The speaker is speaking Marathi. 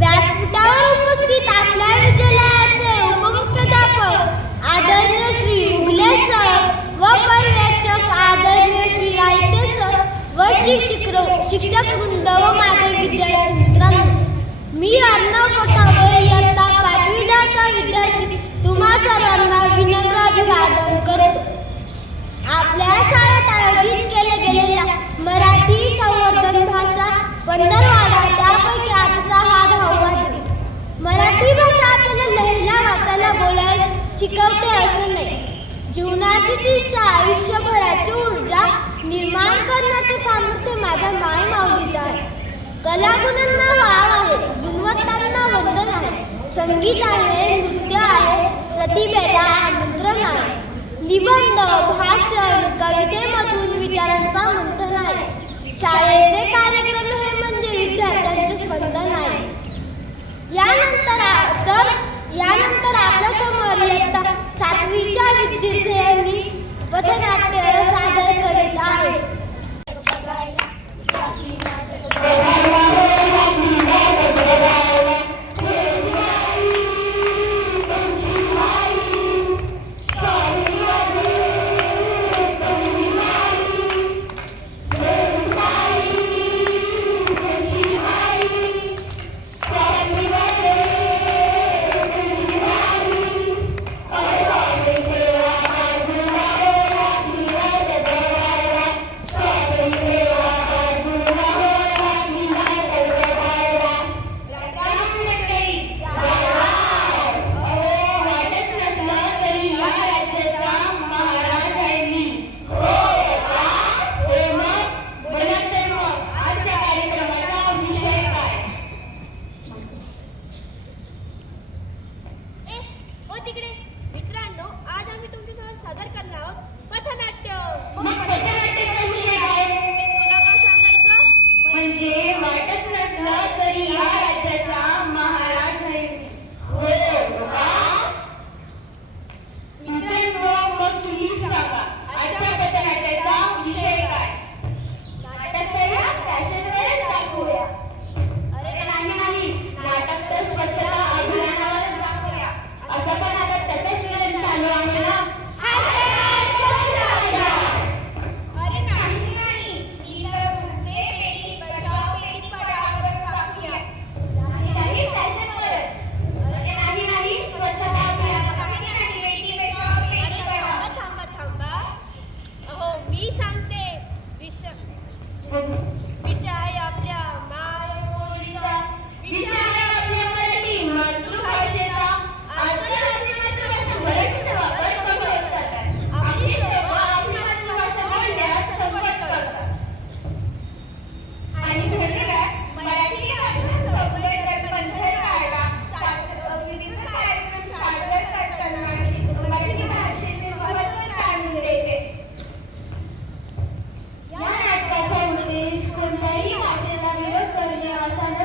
व्यासपीठावर उपस्थित आपल्या विद्यालयाचे उपमुख्याध्यापक आदरणीय श्री उगले सर व पर्यवेक्षक आदरणीय श्री रायते सर व शिक्षक शिक्षक वृंद व माझे विद्यार्थी मित्रांनो मी अर्णव कोटावळे इयत्ता पाचवी चा विद्यार्थी तुम्हा सर्वांना विनम्र अभिवादन करतो. आपल्या शाळेत लिहायला बोलायला शिकवते असं नाही. जीवनाची दिशा आयुष्यभराची ऊर्जा निर्माण करण्याचे सामर्थ्य माझ्या माय माऊलीत आहे. कलागुणांना वाव आहे गुणवत्तांना वंदन आहे संगीत आहे नृत्य आहे प्रतिभेला आमंत्रण आहे. निबंध भाषण कवितेमधून विचारांचा मंथन आहे. शाळेचे कार्यक्रम हे म्हणजे विद्यार्थ्यांचे स्पंदन आहे. यानंतर तर यानंतर आपल्यासमोर इयत्ता सातवीच्या विद्यार्थ्यांनी पथनाट्य सादर करीत आहे അവസാനം